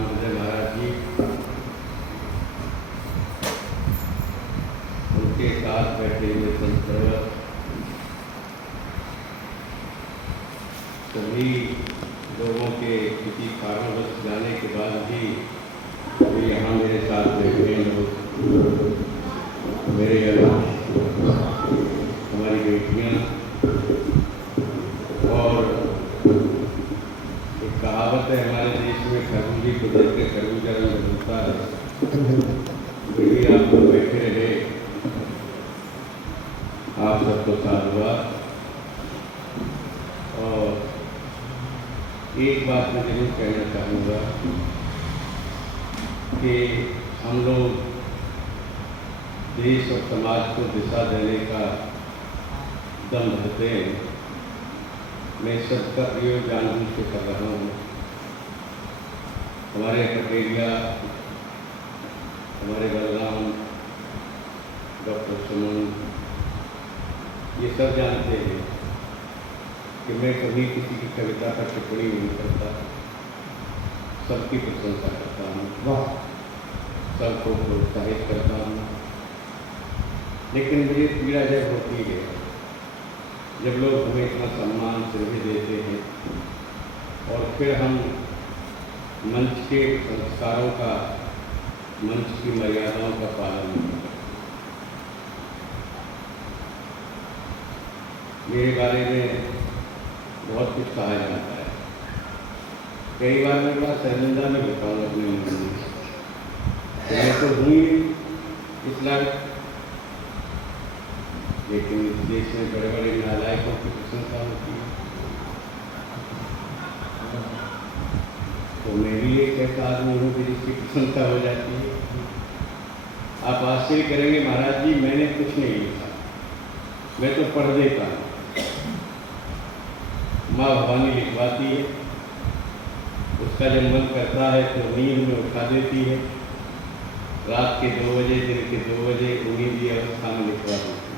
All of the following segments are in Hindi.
राम हृदय महाराज जी, उनके साथ बैठे हुए संत सभी लोगों के किसी कारणवश जाने के बाद भी वे यहाँ मेरे साथ बैठे हैं। मेरे हमारी बेटियाँ, और एक कहावत है हमारे देश में, खरबूजे को देख के खरबूजा रंग बदलता है। वही आप लोग बैठे रहे, आप सबको साधुवाद। और एक बात मैं जरूर कहना चाहूँगा कि हम लोग देश और समाज को दिशा देने का दम भरते हैं। मैं सबका प्रयोग जानबूझ के कर रहा हूँ। हमारे पटेरिया, हमारे बलराम, डॉक्टर सुमन, ये सब जानते हैं कि मैं कभी किसी की कविता पर टिप्पणी नहीं करता, सबकी प्रशंसा करता हूँ, वाह, सबको प्रोत्साहित करता हूँ। लेकिन मुझे पीड़ा जब होती है जब लोग हमें इतना सम्मान श्रद्धि देते हैं और फिर हम मंच के संस्कारों का, मंच की मर्यादाओं का पालन नहीं करते। मेरे बारे में बहुत कुछ कहा जाता है, कई बार मैं बड़ा शर्मिंदा में होता हूँ अपने मन में। मैं तो हूँ इस लायक, लेकिन इस देश में बड़े बड़े नालायकों की प्रशंसा होती है। तो मैं भी एक ऐसा आदमी हूँ कि जिसकी प्रशंसा हो जाती है। आप आश्चर्य करेंगे महाराज जी, मैंने कुछ नहीं लिखा, मैं तो पढ़ देता हूँ। माँ भवानी लिखवाती है, उसका जब मन करता है तो नींद में उठा देती है, रात के 2 बजे, दिन के 2 बजे नींद की अवस्था में लिखवा देती है।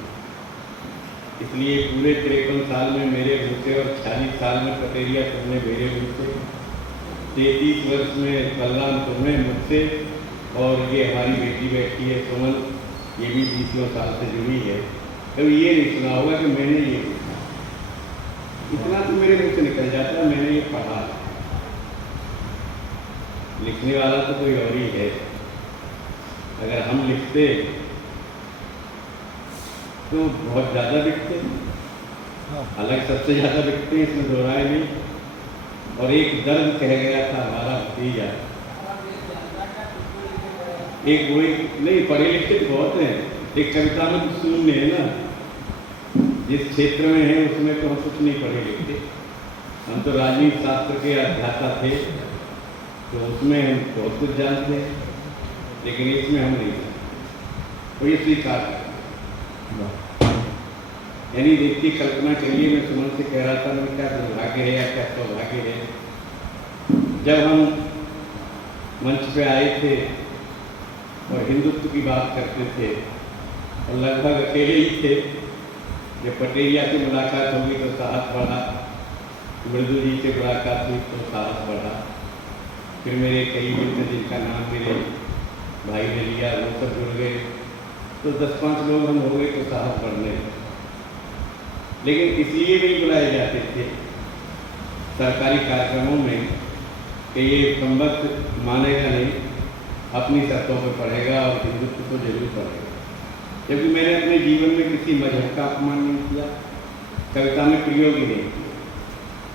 इसलिए पूरे 53 साल में मेरे मुँह से और 40 साल में पटेरिया तुमने मेरे मुँह से, 33 वर्ष में बलराम तुमने मुझसे, और ये हमारी बेटी बैठी है सुमन, ये भी 20 साल से जुड़ी है। कभी ये नहीं सुना होगा कि मैंने ये लिखा। इतना तो मेरे मुँह से निकल जाता है, मैंने ये पढ़ा। लिखने वाला तो कोई और ही है। अगर हम लिखते तो बहुत ज़्यादा बिकते, अलग सबसे ज़्यादा बिकते हैं, इसमें दो राय नहीं। और एक दर्द कह गया था हमारा भतीजा, एक वो नहीं, पढ़े लिखे तो बहुत हैं, एक कविता में तो शून्य है ना। जिस क्षेत्र में है उसमें तो हम कुछ नहीं पढ़े लिखते, हम तो राजनीति शास्त्र के अध्याता थे, तो उसमें हम बहुत कुछ जानते हैं, लेकिन इसमें हम नहीं जानते। तो ये स्वीकार है। यानी देखिए, कल्पना करिए, मैं सुमन से कह रहा था, मैं क्या दुर्भाग्य है या क्या सौभाग्य है, जब हम मंच पे आए थे और हिंदुत्व की बात करते थे और लगभग अकेले ही थे। जब पटेरिया से मुलाकात होगी तो साहस बढ़ा, मृदु जी से मुलाकात हुई तो साहस बढ़ा, फिर मेरे कई मित्र जिनका नाम मेरे भाई ने लिया वो सब जुड़ गए, तो 10-5 लोग हम हो गए तो साहस बढ़ने लगे। लेकिन इसलिए नहीं बुलाए जाते थे सरकारी कार्यक्रमों में कि ये संबद्ध मानेगा नहीं, अपनी शर्तों पर पढ़ेगा और हिंदुत्व को जरूर पढ़ेगा। जबकि मैंने अपने जीवन में किसी मजहब का अपमान नहीं किया, कविता में प्रयोग ही नहीं किया,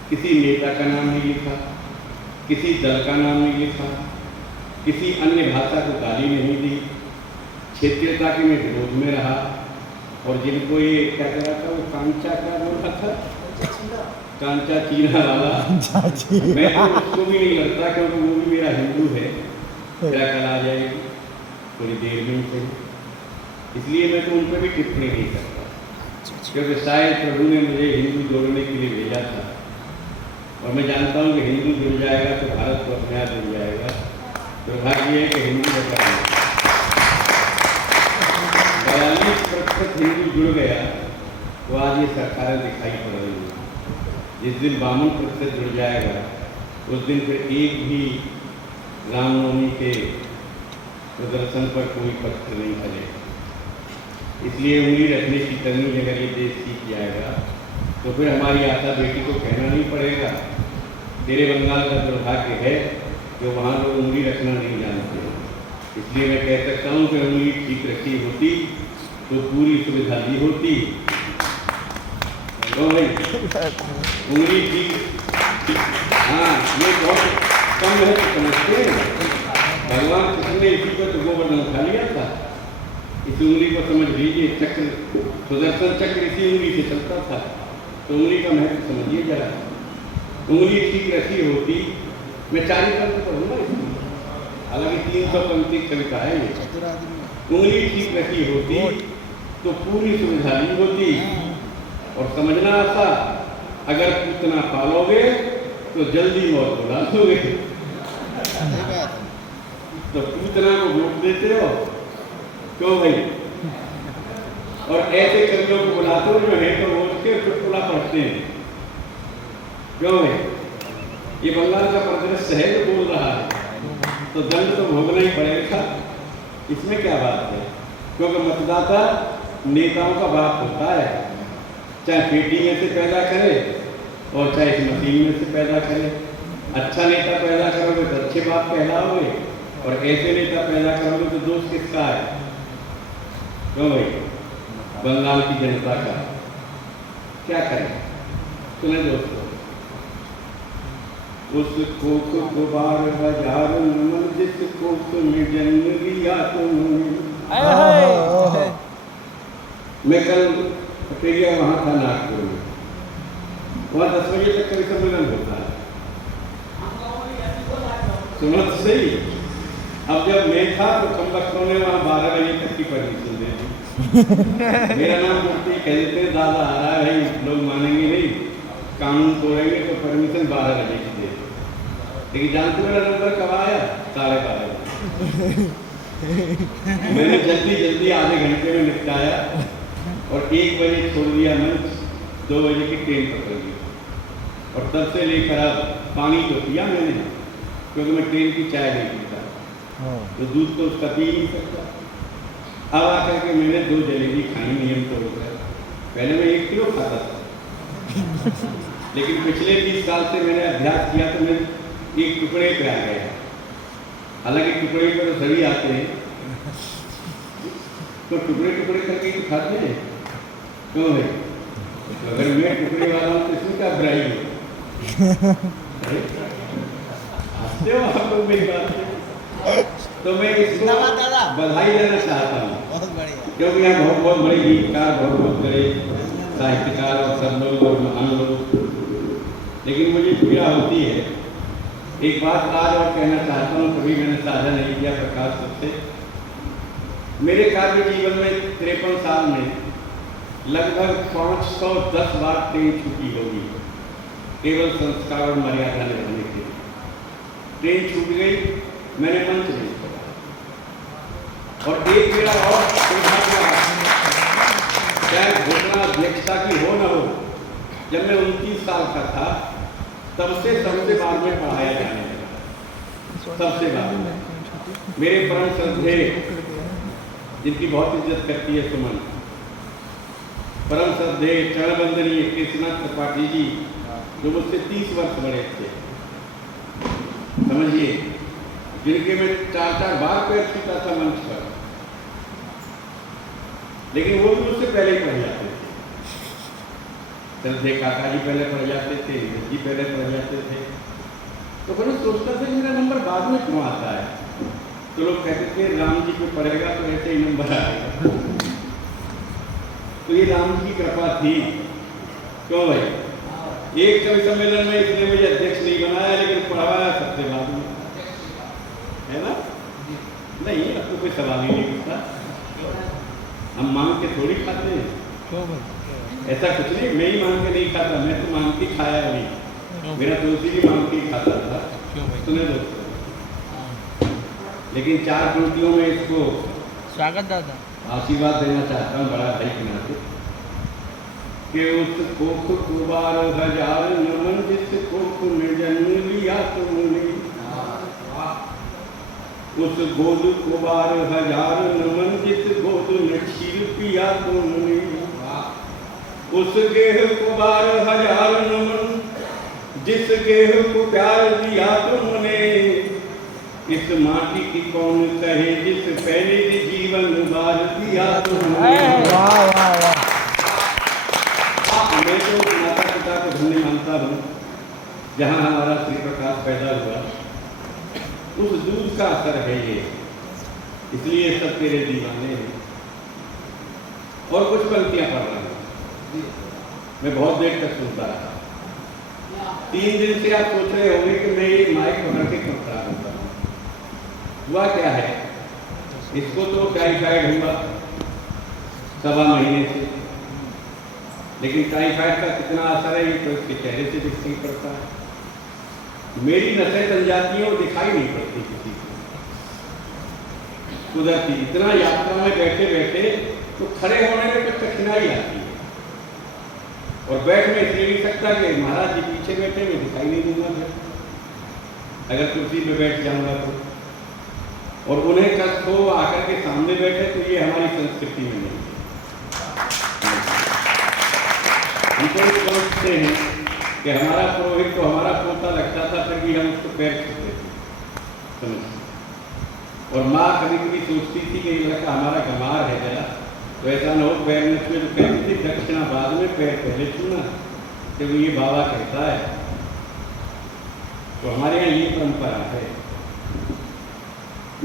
किसी नेता का नाम नहीं लिखा, किसी दल का नाम नहीं लिखा, किसी अन्य भाषा को गाली नहीं दी, क्षेत्रीयता के में विरोध में रहा। और जिनको ये क्या कह रहा था, वो कांचा क्या बोल रहा था, कांचा चीना वाला, मैं तो उसको भी नहीं लगता, क्योंकि वो भी मेरा हिंदू है, क्या कल आ जाएगी थोड़ी देर में से। इसलिए मैं तो उन पर भी टिप्पणी नहीं करता, क्योंकि शायद प्रभु ने मुझे हिंदू जोड़ने के लिए भेजा था, और मैं जानता हूँ कि हिंदू जुड़ जाएगा तो भारत को अपने आप जुड़ जाएगा। दुर्भाग्य है कि हिंदू बचा 42% हिंदू जुड़ गया तो आज ये सरकारें दिखाई पड़ रही हैं। जिस दिन 52% जुड़ जाएगा उस दिन फिर एक भी रामनवमी के प्रदर्शन पर कोई पत्थर नहीं चलेगा। इसलिए उंगली रखने की तमीज अगर ये देश सीख जाएगा तो फिर हमारी आशा बेटी को कहना नहीं पड़ेगा तेरे बंगाल का दुर्भाग्य है जो वहाँ लोग उंगली रखना नहीं जानते। इसलिए मैं कह सकता हूँ कि उंगली ठीक रखी होती तो पूरी सुविधा दी होती। तो भाई उंगली ठीक, हाँ ये बहुत कम है तो समझते हैं। भगवान कृष्ण ने इसी पर तो गोवर्धन उठा लिया था। इस उंगली को समझ लीजिए, चक्र सुदर्शन चक्र इसी उंगली से चलता था। तो उंगली का महत्व समझिए जरा। उंगली ठीक रखी होती, मैं 40 पंक्ति पढ़ूंगा इसमें, हालांकि 300 पंक्ति कविता है ये। उंगली ठीक रखी होती तो पूरी सुविधा ली होती। और समझना ऐसा, अगर पूतना पालोगे तो जल्दी मौत बुला दोगे। तो पूतना को वोट देते हो क्यों भाई? और ऐसे कवियों को बुलाते हो जो है तो वोट के चुटकुला पढ़ते हैं क्यों भाई? ये बंगाल का परिदृश्य है जो बोल रहा है तो दंड तो भोगना ही पड़ेगा। इसमें क्या बात है? क्योंकि मतदाता नेताओं का बाप होता है, चाहे पेटी में से पैदा करे और चाहे इस मशीन में से पैदा करे। अच्छा नेता पैदा करोगे तो अच्छे बाप कहलाओगे और ऐसे नेता पैदा करोगे तो दोष किसका है? क्यों भाई? बंगाल की जनता का। क्या करें? सुने दोस्तों, उसको दोबार हजार नमन जिसको तुम्हें जन्म दिया तुमने। मैं कल अकेले वहाँ था नागपुर में, वहाँ 10 बजे तक कभी सम्मेलन होता है। सुनो तो सही, अब जब मैं था तो कम बच्चों ने वहाँ 12 बजे तक की परमिशन दे दी। मेरा नाम बोलते कह देते हैं दादा आ रहा है भाई, लोग मानेंगे नहीं, कानून तोड़ेंगे तो परमिशन 12 बजे की दे। लेकिन जानते मेरा नंबर कब आया? 12:30। मैंने जल्दी आधे घंटे में निपटाया और 1 बजे छोड़ दिया मंच, 2 बजे की ट्रेन पकड़ ली। और तब से लेकर अब पानी तो पिया मैंने, क्योंकि मैं ट्रेन की चाय नहीं पीता, तो दूध तो उसका पी नहीं सकता। अब आकर के मैंने 2 जलेबी खाई नियम तोड़कर। पहले मैं 1 किलो खाता था, लेकिन पिछले 20 साल से मैंने अभ्यास किया तो मैं 1 टुकड़े पे आ गया। हालांकि टुकड़े पर तो सभी आते हैं, तो टुकड़े करके ही खाते हैं क्यों है? तो अगर मैं टुकड़े वाला हूँ तो इसमें क्या बुराई है? हंसते हो आप लोग मेरी बात से? तो मैं इसको बधाई देना चाहता हूँ, क्योंकि यहाँ बहुत बड़े गीतकार, बहुत बड़े साहित्यकार और सब लोग और महान लोग। लेकिन मुझे पीड़ा होती है। एक बात आज और कहना चाहता हूँ, कभी मैंने साझा नहीं किया प्रकाश सबसे। मेरे कार्य जीवन में 53 साल में लगभग 510 बार ट्रेन छूटी होगी, केवल संस्कार और मर्यादा निभाने के लिए। ट्रेन छूट गई, मैंने मंच नहीं छोड़ा। और एक मेरा और चाहे घोषणा अध्यक्षता की हो न हो, जब मैं 29 साल का था तब से सबसे बाद में पढ़ाया जाने लगा। सबसे बाद में मेरे परम श्रद्धेय, जिनकी बहुत इज्जत करती है सुमन, परम श्रद्धेय चरणवंदनीय कृष्णनाथ त्रिपाठी जी, जो मुझसे 30 वर्ष बड़े थे, समझिए, जिनके मैं 4 बार पैर छूता था मंच पर, लेकिन वो भी मुझसे पहले ही पढ़ जाते थे। श्रद्धेय काका जी पहले पढ़ जाते थे, जी पहले पढ़ जाते थे। तो मैंने सोचता था मेरा नंबर बाद में क्यों आता है? तो लोग कहते थे राम जी को पढ़ेगा तो ऐसे ही नंबर आएगा। तो ये राम जी की कृपा थी। क्यों भाई? एक कवि सम्मेलन में इसने मुझे अध्यक्ष नहीं बनाया, लेकिन पढ़वाया सबसे बाद में, है ना? नहीं, अब तो कोई सवाल ही नहीं उठता। हम मांग के थोड़ी खाते हैं, ऐसा कुछ नहीं। मैं ही मांग के नहीं खाता, मैं तो मांग के खाया नहीं। मेरा तुलसी भी मांग के खाता था, सुने दोस्तों। लेकिन 4 पंक्तियों में इसको स्वागत दादा आशीर्वाद देना चाहता हूँ बड़ा भाई के नाते, कि उसको दोबारा हजार नमन जिसको तुम्हें जन्म लिया तुमने। उस गोद को 12,000 नमन, जिस गोद में क्षीर पिया तुमने। उस गेह को 12,000 नमन, जिस गेह को प्यार दिया तुमने। इस माटी की कौन कहे, जिस पहले के जीवन बार दिया तुमने। वाह वाह वाह। मैं तो माता पिता को धन्य मानता हूँ, जहाँ हमारा श्री प्रकाश पैदा हुआ, उस दूध का असर है ये, इसलिए सब तेरे दीवाने हैं। और कुछ पंक्तियां पढ़ रहा हूँ, मैं बहुत देर तक सुनता रहा। 3 दिन से आप सोच रहे होंगे कि मैं ये माइक पकड़ के क्यों खड़ा होता हूँ। हुआ क्या है, इसको तो टाइफाइड हुआ 1.25 महीने से, लेकिन टाइफाइड का कितना असर है ये तो इसके चेहरे से दिखाई पड़ता है। मेरी नसें बन जाती हैं और दिखाई नहीं पड़ती किसी को, कुदरती। इतना यात्रा में बैठे बैठे तो खड़े होने में कुछ कठिनाई आती है, और बैठ में इसलिए नहीं सकता कि महाराज जी पीछे बैठे, मैं दिखाई नहीं दूंगा फिर अगर कुर्सी पे बैठ जाऊंगा तो। और उन्हें कष्ट हो आकर के सामने बैठे, तो ये हमारी संस्कृति में नहीं है। हम तो समझते हैं कि हमारा पुरोहित तो हमारा पोता लगता था, फिर भी हम उसको पैर छूते थे, समझ। और माँ कभी कभी सोचती थी कि ये लड़का हमारा गंवार है जरा, तो ऐसा न हो पैर में छुए, तो कहती थी दक्षिणा बाद में, पैर पहले छूना, जब ये बाबा कहता है। तो हमारे यहाँ ये परंपरा है।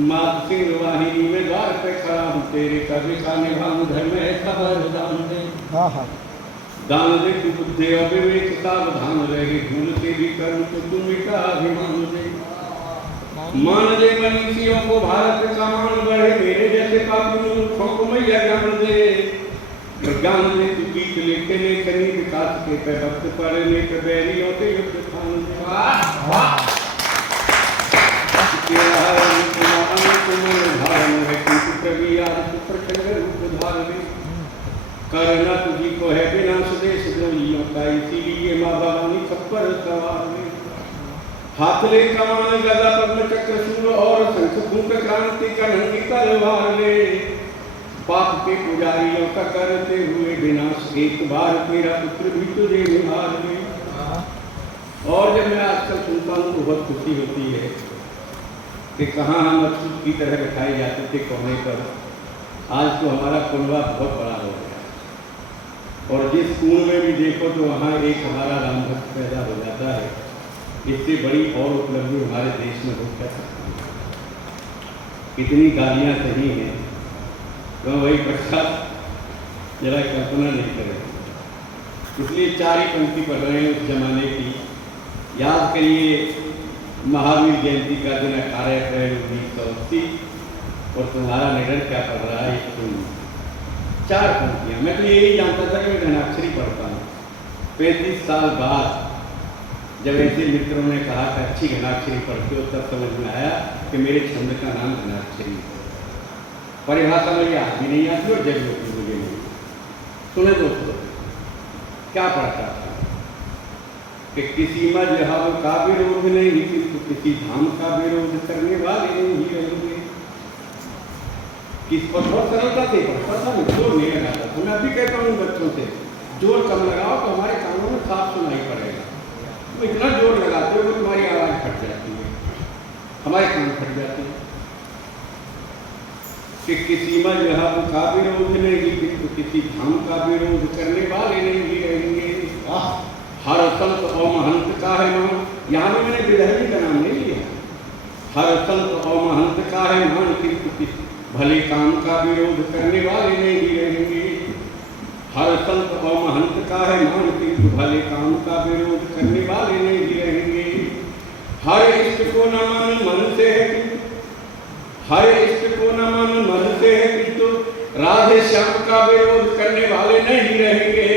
मात सिंह वाहिनी में द्वार पे खड़ा हूँ, तेरे कभी का निभाऊं, घर में खबर दान दे। दान दे तू बुद्धि और विवेक, सावधान रहे, भूल से भी कर्म तो तुम का अभिमान दे। मान दे मनीषियों को भारत का मान बढ़े, मेरे जैसे पापी मूर्खों को मैया ज्ञान दे। ज्ञान दे तू गीत लिखे ने कनी, विकास के पे भक्त पढ़ने के बैरियों के युद्ध खान दे। करना तुझी को है विनाश देश द्रोहियों का, इसीलिए माँ भवानी खप्पर सवार में। हाथ ले कमान गदा पद्म चक्र शूल, और शंख फूंक क्रांति का नंगी तलवार ले। पाप के पुजारियों का करते हुए विनाश, एक बार तेरा पुत्र भी तुझे निहार ले। और जब मैं आजकल सुनता हूँ तो बहुत खुशी होती है कि कहाँ हम अछूत की तरह बिठाए जाते थे कोने पर, आज तो हमारा कुनबा बहुत बड़ा हो गया, और जिस कुएं में भी देखो तो वहाँ एक हमारा राम भक्त पैदा हो जाता है। इससे बड़ी और उपलब्धि हमारे देश में हो क्या सकती है। कितनी गालियाँ सही हैं, तो वही प्रसाद जरा कल्पना नहीं करें। इसलिए 4 ही पंक्ति पढ़ रहे हैं उस जमाने की। याद करिए महावीर जयंती का दिन 18 अप्रैल 1980, और तुम्हारा निधन क्या पढ़ रहा है, 4 पंक्तियाँ। मैं तो यही जानता था कि मैं घनाक्षरी पढ़ता हूँ। 35 साल बाद जब ऐसे मित्रों ने कहा कि अच्छी घनाक्षरी पढ़ते हो, तब समझ में आया कि मेरे छंद का नाम घनाक्षरी है। परिभाषा मेरी आज भी नहीं आती और जब होती मुझे नहीं। सुने दोस्तों क्या पढ़ता था कि किसी मजहब का विरोध नहीं, किंतु किसी धाम का विरोध करने वाले नहीं रहेंगे। किस पर बहुत सरलता से पढ़ता था, जोर नहीं लगाता था। मैं अभी कहता हूँ बच्चों से, जोर कम लगाओ तो हमारे कानों में साफ सुनाई पड़ेगा। तो इतना जोर लगाते हो तो तुम्हारी आवाज़ फट जाती है, हमारे कान फट जाते हैं। कि किसी मजहब का विरोध नहीं, किंतु किसी धाम का विरोध करने वाले नहीं रहेंगे। हर संत और महंत का है मान, यहाँ में मैंने विधर्मी का नाम नहीं लिया। हर संत और महंत का है मान, किंतु किसी भले काम का विरोध करने वाले नहीं रहेंगे। हर संत और महंत का है मान, किंतु भले काम का विरोध करने वाले नहीं रहेंगे। हर इष्ट को न मन मन से है, हर इष्ट को न मन मन से है, किंतु राधे श्याम का विरोध करने वाले नहीं रहेंगे।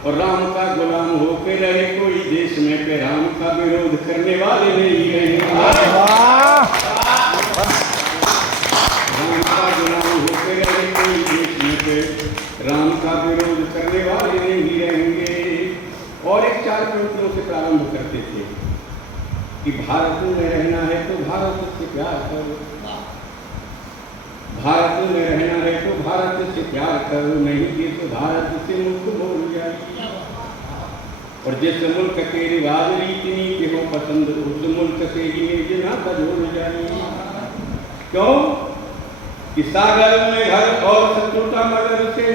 और राम का गुलाम होके रहे कोई देश में, पे राम का विरोध करने वाले नहीं रहेंगे। राम का गुलाम होके रहे कोई देश में, पे राम का विरोध करने वाले नहीं रहेंगे। और एक 4 पंक्तियों से प्रारंभ करते थे कि भारत में रहना है तो भारत से प्यार करो, भारत में रहना है तो भारत से प्यार करो, नहीं ये तो भारत से मुल्क भूल जाइए। और जिस मुल्क के रिवाज रीति नीति हो पसंद, उस मुल्क से ही नाता जोड़ जाइए। क्यों कि सागर में घर और शत्रुता मगर से,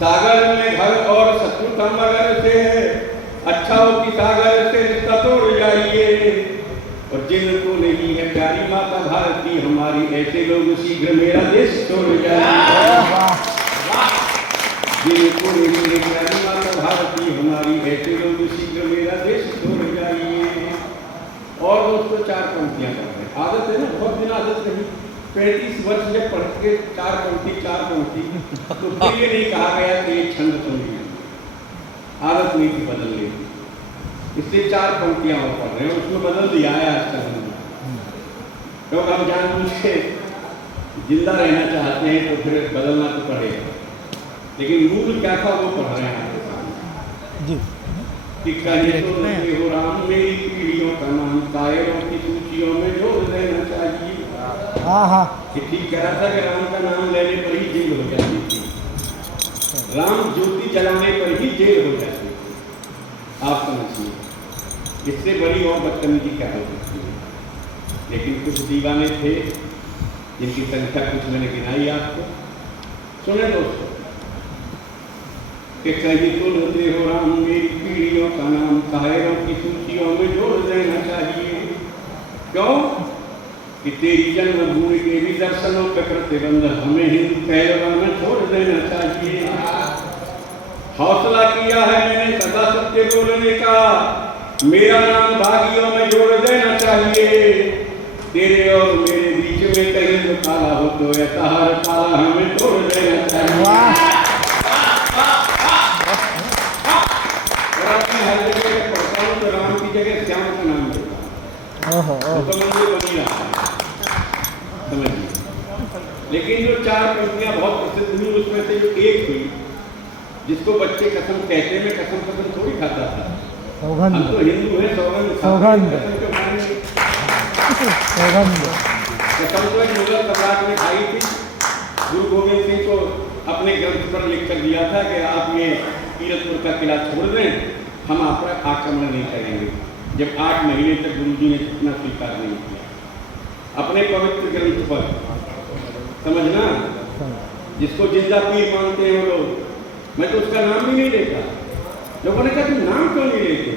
सागर में घर और शत्रुता मगर से, अच्छा हो कि सागर से रिश्ता तोड़ जाइए। और जिनको नहीं है प्यारी माता भारती हमारी, ऐसे लोग शीघ्र मेरा देश छोड़ जाइए। जिनको नहीं है प्यारी माता भारती हमारी, ऐसे लोग शीघ्र मेरा देश छोड़ जाइए। और दोस्तों 4 पंक्तियां कर रहे हैं, आदत है ना, बहुत दिन आदत नहीं। 35 वर्ष जब पढ़ के 4 पंक्ति तो फिर ये नहीं कहा गया कि ये छंद सुन लिया, आदत नहीं थी बदलने की, इसलिए 4 पंक्तियां और पढ़ रहे हैं। उसमें बदल दिया है आजकल, क्योंकि हम जानबूझ के जिंदा रहना चाहते हैं तो फिर बदलना तो पड़ेगा, लेकिन मूल क्या था वो पढ़ रहे हैं आपके सामने। कि कहे तो नहीं हो राम मेरी पीढ़ियों का नाम कायरों की सूचियों में जोड़ देना चाहिए। कि ठीक कह रहा था कि राम का नाम लेने पर ही जेल हो जाती थी, राम ज्योति जलाने पर ही जेल हो जाती थी। आप समझिए, इससे बड़ी और बदतमीजी क्या हो सकती है। लेकिन कुछ दीवाने थे जिनकी संख्या कुछ मैंने गिनाई आपको, सुने दोस्तों। कि कहीं तो नजरे हो राम मेरी पीढ़ियों का नाम कायरों की सूचियों में जोड़ देना चाहिए। क्यों कि तेरी जन्मभूमि के भी दर्शनों का प्रतिबंध हमें हिंदू पहलवान में छोड़ देना चाहिए। हौसला किया है मैंने सदा सत्य बोलने का, मेरा नाम बागियों में जोड़ देना चाहिए। तेरे और मेरे बीच में कहीं जो काला हो तो ऐसा हर काला हमें छोड़ देना चाहिए। हर जगह पढ़ता हूँ तो राम की जगह श्याम का नाम लेता हूँ, तो मंदिर बनी रहा है, समझिए। लेकिन जो 4 पंक्तियां बहुत प्रसिद्ध हुई, उसमें से जो एक हुई जिसको बच्चे कसम कहते, में कसम थोड़ी खाता था। हम तो हिंदू हैं, सौगंध कसम क्यों खाएंगे। कसम तो एक मुगल सम्राट ने खाई थी, गुरु गोविंद सिंह को अपने ग्रंथ पर लिख कर दिया था कि आप ये कीरतपुर का किला छोड़ दें, हम आप पर आक्रमण नहीं करेंगे। जब 8 महीने तक गुरुजी ने इतना स्वीकार नहीं किया अपने पवित्र ग्रंथ पर, समझना। जिसको जिंदा पीर मानते हैं वो लोग, मैं तो उसका नाम भी नहीं लेता। लोगों ने कहा तुम नाम क्यों नहीं लेते?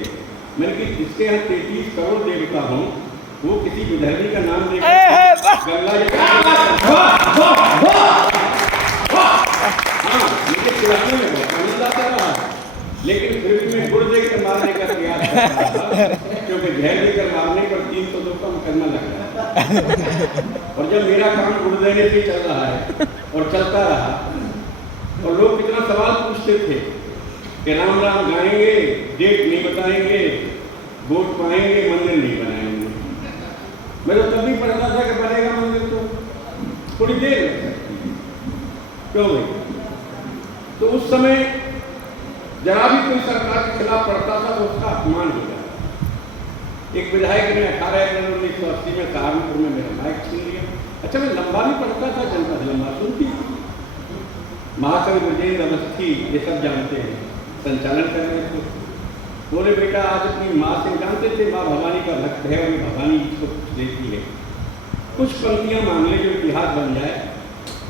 मैंने कि जिसके यहाँ 33 करोड़ देवता हों, वो किसी विधर्मी का नाम लेकर मुझे खिलाने में बहुत आनंद आता रहा, लेकिन फिर भी मैं गुड़ देकर मारने का प्रयास करता था, क्योंकि जहर देकर मारने पर 302 का मुकदमा लग रहा। और जब मेरा काम गुड़ देने से चल रहा है और चलता रहा, और लोग कितना सवाल पूछते थे कि राम राम गाएंगे, डेट नहीं बताएंगे, वोट पाएंगे, मंदिर नहीं बनाएंगे। मैं तो तभी पढ़ता था कि बनेगा मंदिर तो थोड़ी देर लग सकती है, क्यों भाई? तो उस समय जरा भी कोई सरकार के खिलाफ पढ़ता था तो उसका अपमान हो जाता। एक विधायक ने 18 अप्रैल 1980 में सहारनपुर में मेरा माइक छीन लिया। अच्छा, मैं लंबा भी पढ़ता था, जनता लंबा सुनती थी। महाकवि ब्रजेंद्र अवस्थी ये सब जानते हैं, संचालन कर रहे थे। बोले बेटा आज अपनी माँ से, जानते थे माँ भवानी का भक्त है और भवानी इसको कुछ देती है, कुछ पंक्तियाँ मांग ले जो इतिहास बन जाए।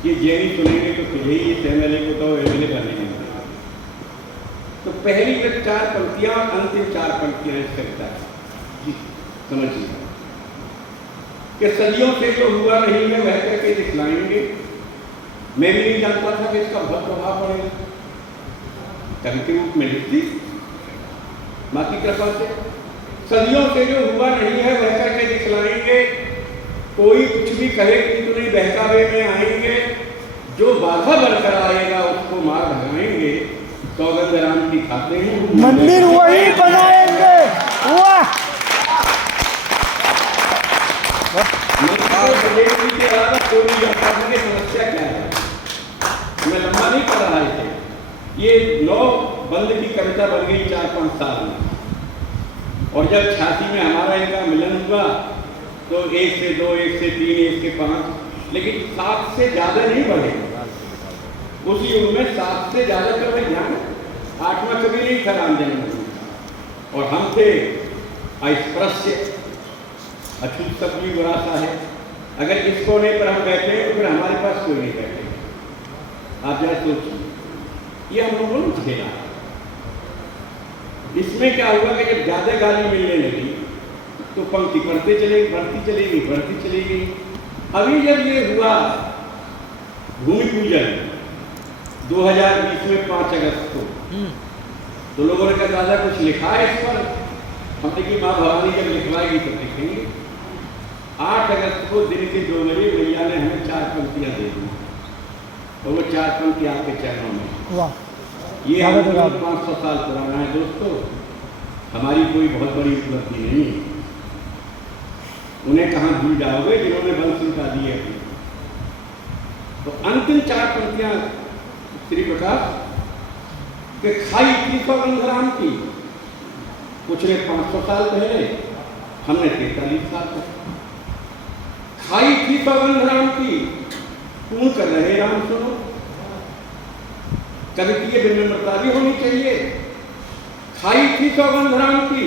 ये जैनी सुनेंगे तो तुझे ही इस एमएलए को तो एमएलए बनने नहीं देगा। तो पहली 4 पंक्तियाँ, अंतिम 4 पंक्तियाँ इस कविता जी समझिए कि सदियों से जो हुआ नहीं है वह करके दिखलाएंगे। मैं भी नहीं जानता था कि इसका बहुत प्रभाव पड़ेगा। कवि के रूप में लिखती माँ की कृपा से, सदियों से जो हुआ नहीं है वह करके दिखलाएंगे। कोई कुछ भी कहे कि तो नहीं बहकावे में आएंगे, जो बाधा बनकर आएगा उसको मार भगाएंगे। सौगंध राम की खाते हैं, मंदिर वही बनाएंगे। वाह! के अलावा कोई नहीं जानता था कि समस्या क्या है। मैं लंबा नहीं पढ़ रहा था, ये 9 बंद की कविता बन गई 4-5 साल में। और जब 86 में हमारा इनका मिलन हुआ तो 1 से 2, 1 से 3, 1 से 5, लेकिन 7 से ज़्यादा नहीं बढ़े। उस युग में 7 से ज़्यादा तो भाई ध्यान 8वां कभी नहीं था राम जन्मभूमि, और हम थे अस्पृश्य अछूत सबकी विरासत है। अगर इस कोने पर हम बैठे तो फिर हमारे पास कोई नहीं बैठे। आप जरा सोचिए, ये हम लोगों ने झेला। इसमें क्या हुआ कि जब ज़्यादा गाली मिलने लगी तो पंक्ति बढ़ती चलेगी, बढ़ती चलेगी, बढ़ती चलेगी। अभी जब ये हुआ भूमि पूजन 2020 में 5 अगस्त को, तो लोगों ने कहा दादा कुछ लिखा है इस पर। हमने की माँ भवानी जब लिखवाएगी तो लिखेंगे। 8 अगस्त को दिन के 2 बजे मैया ने हमें 4 पंक्तियाँ दे दी, तो वो 4 पंक्ति आपके चरणों में। वाह, ये 500 साल पुराना है दोस्तों, हमारी कोई बहुत बड़ी उपलब्धि नहीं है। उन्हें कहाँ भूल जाओगे जिन्होंने वंश लुटा दिए अपने। तो अंतिम 4 पंक्तियाँ श्री प्रकाश के खाई थी सौगंध राम की, कुछ ने 500 साल पहले, हमने 43 साल तक खाई थी सौगंध राम की, पूर्ण कर रहे राम सुनो। कभी की ये विनम्रता भी होनी चाहिए। खाई थी सौगंध राम की,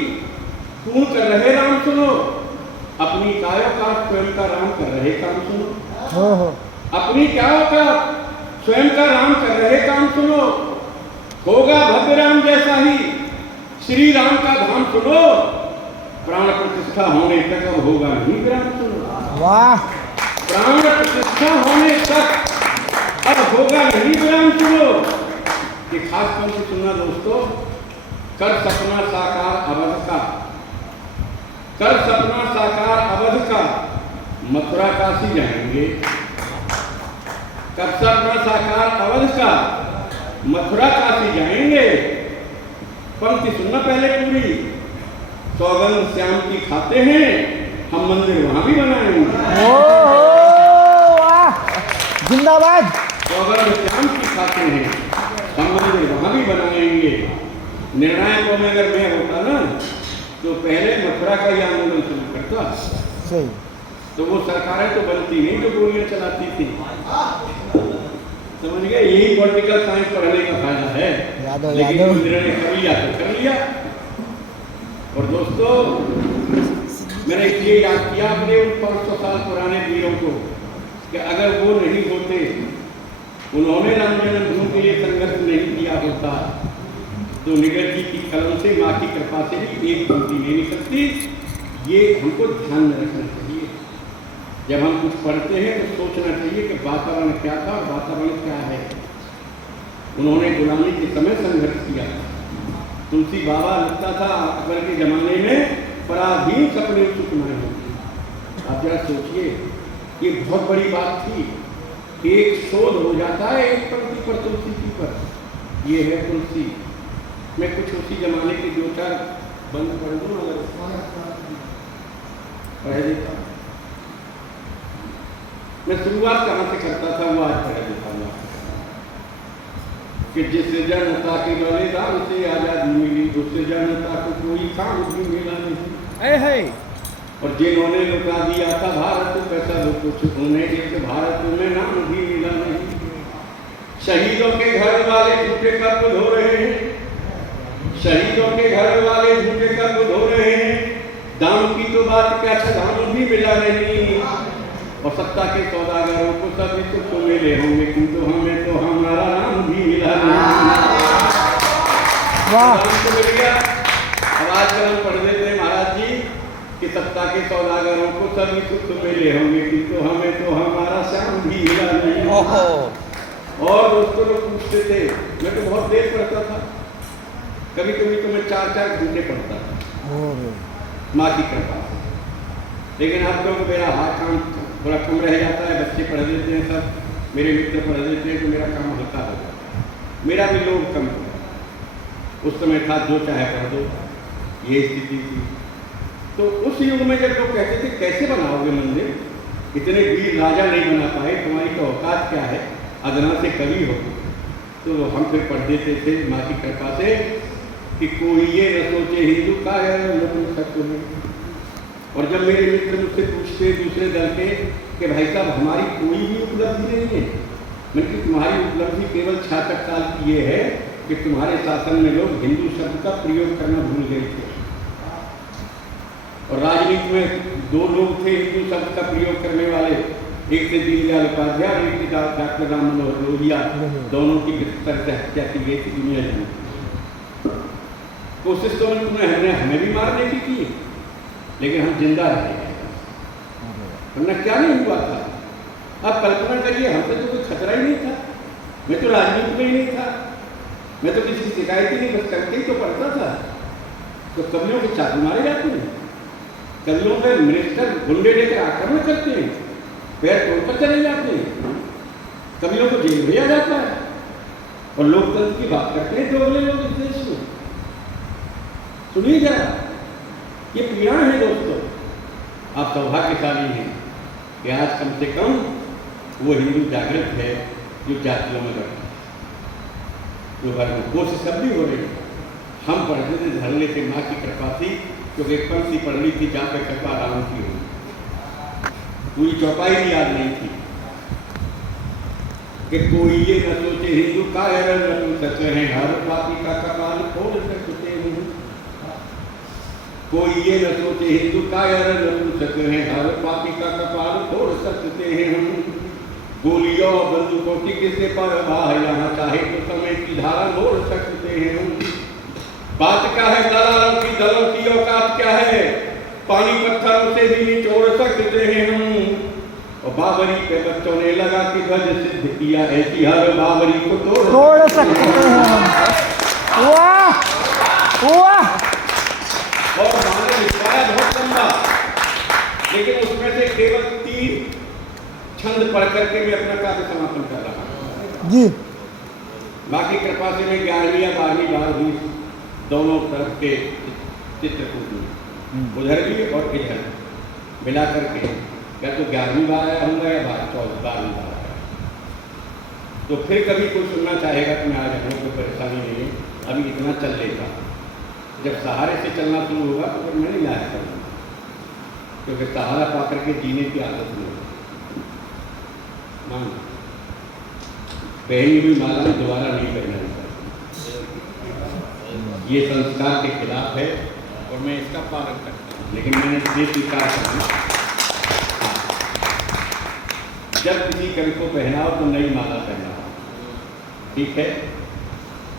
पूर्ण कर रहे राम सुनो। अपनी काया का स्वयं का राम कर रहे काम सुनो। अपनी क्या का स्वयं का राम कर रहे काम सुनो। होगा भव्य राम जैसा ही श्री राम का धाम सुनो। प्राण प्रतिष्ठा होने तक अब होगा नहीं विराम सुनो। वाह, प्राण प्रतिष्ठा होने तक अब होगा नहीं विराम सुनो। ये खास पंक्ति सुनना दोस्तों। कर सपना साकार अवध का, कर सपना साकार अवध का, मथुरा काशी जाएंगे। कर सपना साकार अवध का, मथुरा काशी जाएंगे। पंक्ति सुनना पहले पूरी। सौगंध श्याम की खाते हैं, हम मंदिर वहां भी बनाएंगे। वाह, जिंदाबाद। सौगंध श्याम की खाते हैं, हम मंदिर वहां भी बनाएंगे। निर्णायकों में अगर मैं होता ना तो पहले मथुरा का ही आंदोलन शुरू करता। सही। तो वो सरकारें तो बनती नहीं जो गोलियां चलाती थी। समझ गए? यही पॉलिटिकल साइंस पढ़ने का फायदा है। लेकिन निर्णय कर लिया तो कर लिया। और दोस्तों मैंने इसलिए याद किया अपने उन 500 साल पुराने वीरों को कि अगर वो नहीं होते, उन्होंने राम जन्मभूमि के लिए संघर्ष नहीं किया होता, तो निगल जी की कलम से, माँ की कृपा से भी एक पंक्ति नहीं निकलती। ये हमको ध्यान में रखना चाहिए। जब हम कुछ पढ़ते हैं तो सोचना चाहिए कि वातावरण क्या था और वातावरण क्या है। उन्होंने गुलामी के समय संघर्ष किया। तुलसी बाबा लगता था अकबर के जमाने में पराधीन सपने सुखनाए होते। आप जरा सोचिए, ये बहुत बड़ी बात थी। एक शोध हो जाता है एक पंक्ति पर, तुलसी की पर। ये है तुलसी। मैं कुछ उसी जमाने के 2-4 बंद कर दूँ, अगर पढ़ देता। मैं शुरुआत कहाँ से करता था वो आज पढ़ देता हूँ कि जिस जनता की बलिदान से आजादी मिली, उस जनता को कोई काम भी मिला नहीं। और जिन्होंने लुटा दिया था भारत पैसा वो कुछ, उन्हें इस भारत में नाम भी मिला नहीं। शहीदों के घर वाले झूठे कब धो रहे हैं, शहीदों के घर वाले झूठे कब धो रहे हैं। दाम की तो बात क्या, दाम भी मिला नहीं। और सत्ता के सौदागरों को सभी सुख मिले होंगे, किंतु हमें तो हमारा नाम भी मिला नहीं। नाम तो मिल गया। अब आजकल हम पढ़ देते हैं महाराज जी कि सत्ता के सौदागरों को सभी सुख मिले होंगे, किंतु हमें तो हमारा श्याम भी मिला नहीं। और दोस्तों लोग पूछते थे, मैं तो बहुत देर पढ़ता था, कभी कभी तो मैं 4-4 घंटे पढ़ता था माँ की कृपा से। लेकिन अब तो मेरा हाथ काम थोड़ा कम रह जाता है, बच्चे पढ़ देते हैं, सब मेरे मित्र पढ़ देते हैं, तो मेरा काम हल्का हो जाता है। मेरा भी लोग कम हो। उस समय था जो चाहे पढ़ दो, ये स्थिति थी। तो उस युग में जब लोग कहते थे कैसे बनाओगे मंदिर, इतने वीर राजा नहीं बना पाए, तुम्हारी तो औकात क्या है, अदना से कवि हो। तो हम फिर पढ़ देते थे माँ की कृपा से कि कोई ये न सोचे हिंदू का है सत्य में। और जब मेरे मित्र मुझसे पूछते दूसरे दल के कि भाई साहब हमारी कोई भी उपलब्धि नहीं है, मैंने कि तुम्हारी उपलब्धि केवल 66 साल की ये है कि तुम्हारे शासन में लोग हिंदू शब्द का प्रयोग करना भूल गए थे। और राजनीति में 2 लोग थे हिंदू शब्द का प्रयोग करने वाले, एक से दीनदयाल उपाध्याय और एक से डॉक्टर राम मनोहर लोहिया, दोनों की गिरफ्तार से हत्या की गई थी दुनिया में। कोशिश तो हमने हमें भी मारने की की, लेकिन हम जिंदा रहे, वरना क्या नहीं हुआ था। अब कल्पना करिए, हमसे तो कोई खतरा ही नहीं था, मैं तो राजनीति में ही नहीं था, मैं तो किसी की शिकायत ही नहीं बस करके ही तो पढ़ता था। तो कवियों के चाकू मारे जाते हैं, कवियों पे मिनिस्टर गुंडे लेकर आक्रमण करते हैं, पैर तोड़कर चले जाते हैं, कवियों को जेल भेजा जाता है, और लोकतंत्र की बात करते हैं जो अगले लोग इस देश में। सुनिए जरा, ये पीड़ा है दोस्तों। आप सौभाग्यशाली हैं कि आज कम से कम वो हिंदू जागृत है जो जातियों में रहता है, जो घर में कोशिश अब भी हो रही है। हम पढ़ते थे धरने से माँ की कृपा थी, क्योंकि एक पंक्ति पढ़ ली थी जहाँ पे कृपा राम की हो, पूरी चौपाई भी याद नहीं थी कि कोई ये न सोचे हिंदू का सच है, हर पापी का कपाल फोड़ सकते हैं। कोई ये न सोचे हिंदू का सच है, हर पापी का कपाल फोड़ सकते हैं हम। गोलियों बंदूकों की किससे परवाह, यहाँ चाहे तो समय की धारा मोड़ सकते हैं हम। बात क्या है दलों की औकात क्या है, पानी पत्थरों से भी निचोड़ सकते हैं हम। और बाबरी पे बच्चों ने लगा कि ध्वज सिद्ध किया, ऐसी हर बाबरी को तोड़ सकते हैं हम। वाह वाह। और मैंने लिखवाया बहुत लंबा, लेकिन उसमें से केवल 3 छंद पढ़ करके मैं अपना कार्य समापन कर रहा हूँ जी। बाकी कृपा से मैं 11वीं या 12वीं बार भी दोनों तरफ के चित्रकूट में, उधर भी और इधर मिला करके, या तो 11वीं बार आया हूँगा या 12वीं बार आया। तो फिर कभी कोई सुनना चाहेगा कि मैं आज हमें कोई परेशानी नहीं है, अभी इतना चल लेगा। जब सहारे से चलना शुरू होगा तो फिर मैं नहीं लाया करूँगा, क्योंकि सहारा पा करके जीने की आदत नहीं है। मान पहनी हुई माला दोबारा नहीं पहना जाता, ये संस्कार के खिलाफ है और मैं इसका पालन करता हूँ, लेकिन मैंने ये स्वीकार करना। जब किसी कवि को पहनाओ तो नई माला पहनाओ, ठीक है,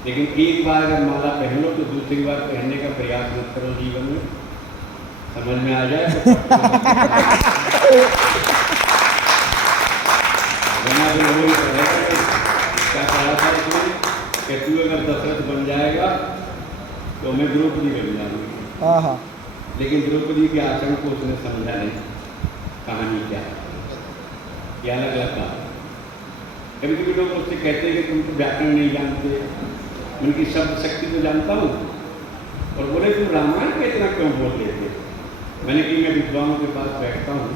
लेकिन एक बार अगर माला पहन लो तो दूसरी बार पहनने का प्रयास मत करो जीवन में, समझ में आ जाए तो क्या कहा था इसमें कि तू अगर दशरथ बन जाएगा तो मैं द्रौपदी बन जाऊंगी। लेकिन द्रौपदी के आचरण को उसने समझा नहीं, कहानी क्या है, ये अलग अलग बात। कभी कभी लोग मुझसे कहते हैं कि तुम तो व्याकरण नहीं जानते, उनकी शब्द शक्ति तो जानता हूँ, और बोले तुम रामायण का इतना क्यों बोल लेते। मैंने कि मैं विद्वानों के पास बैठता हूँ,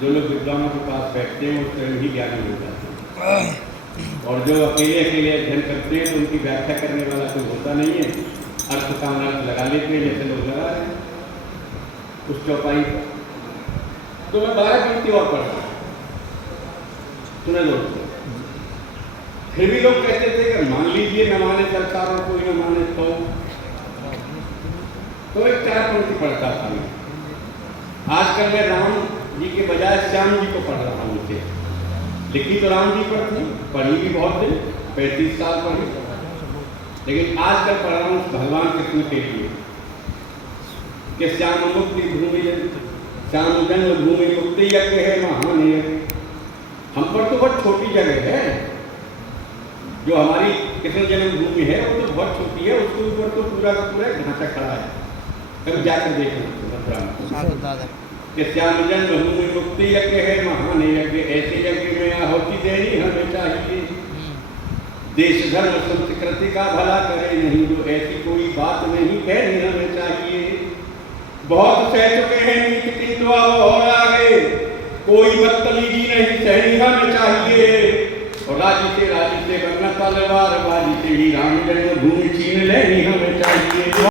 जो लोग विद्वानों के पास बैठते हैं वो स्वयं ही ज्ञानी हो जाते हैं, और जो अकेले अकेले अध्ययन करते हैं तो उनकी व्याख्या करने वाला कोई होता नहीं है, अर्थ का अर्थ लगा लेते हैं जैसे लोग लगा रहे हैं उस चौपाई पर। तो मैं 12 पंक्ति और पढ़ता सुने दोस्तों। फिर भी लोग कहते थे कि मान लीजिए न माने सरकार और कोई न माने तो एक 4 पंक्ति पढ़ता था मैं। आजकल मैं राम जी के बजाय श्याम जी को पढ़ रहा हूँ। उसे लिखी तो राम जी पर थी, पढ़ी भी बहुत दिन, 35 साल पढ़ी, लेकिन आजकल पढ़ रहा हूँ भगवान कृष्ण के लिए कि श्याम मुक्ति भूमि, श्याम जन्म भूमि मुक्ति यज्ञ है महान यज्ञ। हम पर तो बहुत छोटी जगह है, जो हमारी कृष्ण जन्मभूमि है वो तो बहुत छोटी है, उसके ऊपर तो पूरा का पूरा ढांचा खड़ा है। कभी जाकर देखना कि श्याम जन्मभूमि मुक्ति यज्ञ है महान यज्ञ, ऐसे यज्ञ में आहुति देनी हमें चाहिए। देश धर्म संस्कृति का भला करे नहीं, जो ऐसी कोई बात नहीं कहनी हमें चाहिए। बहुत सह चुके हैं नीति किंतु अब और आगे, कोई बदतमीजी नहीं सहनी हमें चाहिए। और राजी से करना तलवार बाजी से ही राम जन्मभूमि छीन लेनी हमें चाहिए।